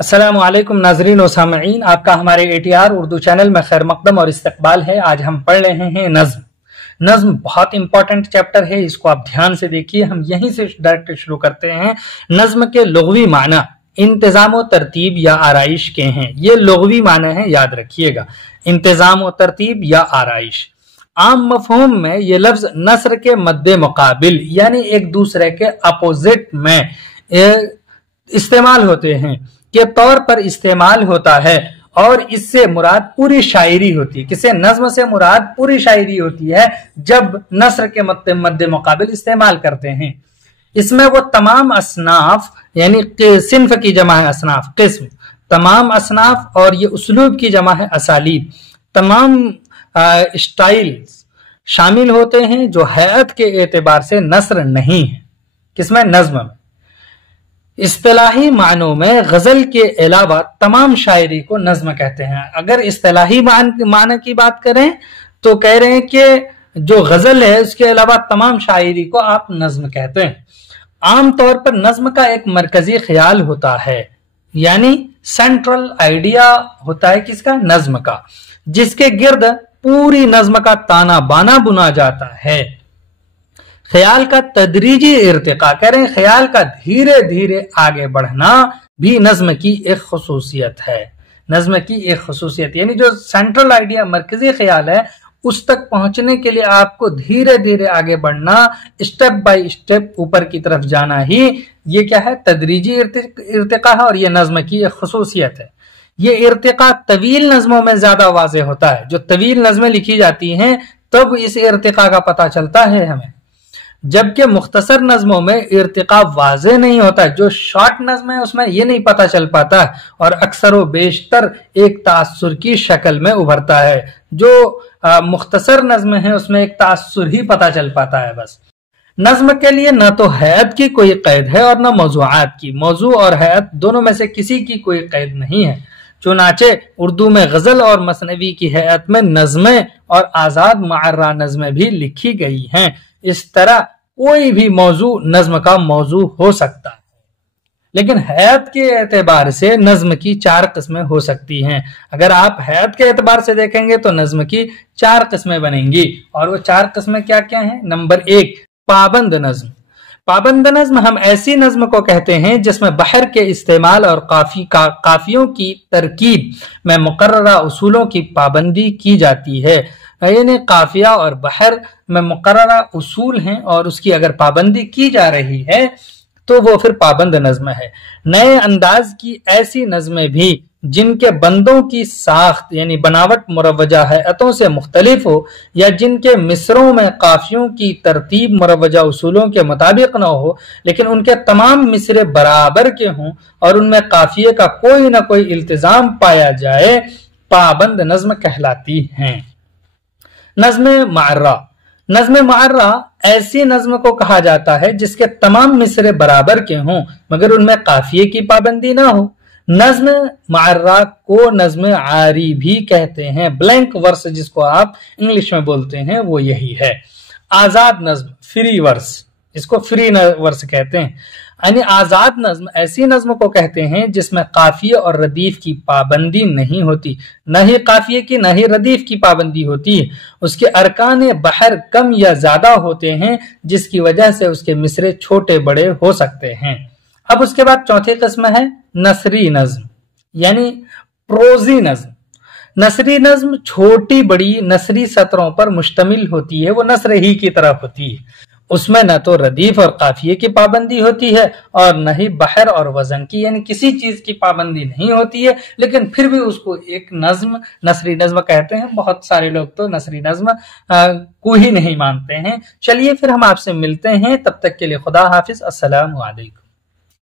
अस्सलाम वालेकुम नाजरीन व सामईन, आपका हमारे ATR उर्दू चैनल में खैर मकदम और इस्तकबाल है। आज हम पढ़ रहे हैं नज्म। नज्म बहुत इंपॉर्टेंट चैप्टर है, इसको आप ध्यान से देखिए। हम यहीं से डायरेक्ट शुरू करते हैं। नज्म के लुग़वी माना इंतजाम व तरतीब या आराइश के हैं। ये लुग़वी माना है, याद रखिएगा, इंतजाम व तरतीब या आराइश। आम मफहूम में ये लफ्ज नस्र के मद्दे मुकाबिल यानी एक दूसरे के अपोजिट में इस्तेमाल होते हैं के तौर पर इस्तेमाल होता है और इससे मुराद पूरी शायरी होती है। किसे नज्म से मुराद पूरी शायरी होती है जब नस्र के मद्दे मुकाबिल इस्तेमाल करते हैं। इसमें वो तमाम असनाफ यानी सिन्फ की जमा है असनाफ, किस्म, तमाम असनाफ, और ये उसलूब की जमा है असालीब, तमाम स्टाइल्स शामिल होते हैं जो हैत के एतबार से नस्र नहीं है। किसमें? नज्म में। इस्तिलाही मानों में गजल के अलावा तमाम शायरी को नज्म कहते हैं। अगर इस्तिलाही माने की बात करें तो कह रहे हैं कि जो गजल है उसके अलावा तमाम शायरी को आप नज्म कहते हैं। आमतौर पर नज्म का एक मरकजी ख्याल होता है, यानी सेंट्रल आइडिया होता है किसका? नज्म का, जिसके गिर्द पूरी नज्म का ताना बाना बुना जाता है। ख्याल का तदरीजी इर्तिका करें, ख्याल का धीरे धीरे आगे बढ़ना भी नज्म की एक खुसूसियत है। नज्म की एक खुसूसियत यानी जो सेंट्रल आइडिया मरकजी ख्याल है उस तक पहुंचने के लिए आपको धीरे धीरे आगे बढ़ना, स्टेप बाय स्टेप ऊपर की तरफ जाना ही ये क्या है? तदरीजी इर्तिका है और ये नज्म की एक खुसूसियत है। ये इर्तिका तवील नज्मों में ज्यादा वाज़ेह होता है। जो तवील नज्में लिखी जाती हैं तब इस इर्तिका का पता चलता है हमें, जबकि मुख्तसर नज्मों में इर्तिका वाज़ेह नहीं होता। जो शॉर्ट नज्म है उसमें ये नहीं पता चल पाता और अक्सर व बेशतर एक तासुर की शक्ल में उभरता है। जो मुख्तसर नज्म है उसमें एक तासुर ही पता चल पाता है बस। नज्म के लिए न तो हैत की कोई कैद है और न मौज़ूआत की। मौजू और हैत दोनों में से किसी की कोई कैद नहीं है। चुनाचे उर्दू में गजल और मसनवी की हैत में नज्में और आजाद मुअर्रा नज्में भी लिखी गई हैं। इस तरह कोई भी मौजू नज्म का मौजू हो सकता है, लेकिन हैत के एतबार से नज्म की 4 किस्में हो सकती हैं। अगर आप हैत के एतबार से देखेंगे तो नज्म की 4 किस्में बनेंगी, और वो 4 किस्में क्या क्या हैं? नंबर 1, पाबंद नज्म। पाबंद नज्म हम ऐसी नज्म को कहते हैं जिसमें बहर के इस्तेमाल और काफियों की तरकीब में मुकर्ररा उसूलों की पाबंदी की जाती है। यानी काफिया और बहर में मुकर्ररा उसूल हैं और उसकी अगर पाबंदी की जा रही है तो वो फिर पाबंद नज्म है। नए अंदाज की ऐसी नज्में भी जिनके बंदों की साख्त यानी बनावट मुरवजा हैतों से मुख्तलिफ हो, या जिनके मिसरों में काफियों की तरतीब मुरवजा उसूलों के मुताबिक न हो, लेकिन उनके तमाम मिसरे बराबर के हों और उनमें काफिये का कोई न कोई इल्तिजाम पाया जाए, पाबंद नज्म कहलाती हैं। नज्म मुअर्रा। नज्म मुअर्रा ऐसी नज्म को कहा जाता है जिसके तमाम मिसरे बराबर के हों मगर उनमें काफिये की पाबंदी ना हो। नज्म मुअर्रा को नज्म आरी भी कहते हैं। ब्लैंक वर्स जिसको आप इंग्लिश में बोलते हैं वो यही है। आजाद नज्म, फ्री वर्स, इसको फ्री वर्स कहते हैं। यानी आजाद नज्म ऐसी नज्म को कहते हैं जिसमें काफिये और रदीफ की पाबंदी नहीं होती, न ही काफिये की न ही रदीफ की पाबंदी होती है। उसके अरकान बहर कम या ज्यादा होते हैं जिसकी वजह से उसके मिसरे छोटे बड़े हो सकते हैं। अब उसके बाद चौथी किस्म है नसरी नज्म यानी प्रोजी नज्म। नसरी नज्म छोटी बड़ी नसरी सतरों पर मुश्तमिल होती है, वो नसर ही की तरह होती है। उसमें न तो रदीफ और काफिये की पाबंदी होती है और न ही बहर और वजन की, यानी किसी चीज की पाबंदी नहीं होती है, लेकिन फिर भी उसको एक नज्म नसरी नज्म कहते हैं। बहुत सारे लोग तो नसरी नज्म को ही नहीं मानते हैं। चलिए फिर हम आपसे मिलते हैं, तब तक के लिए खुदा हाफिज, अस्सलामु अलैकुम।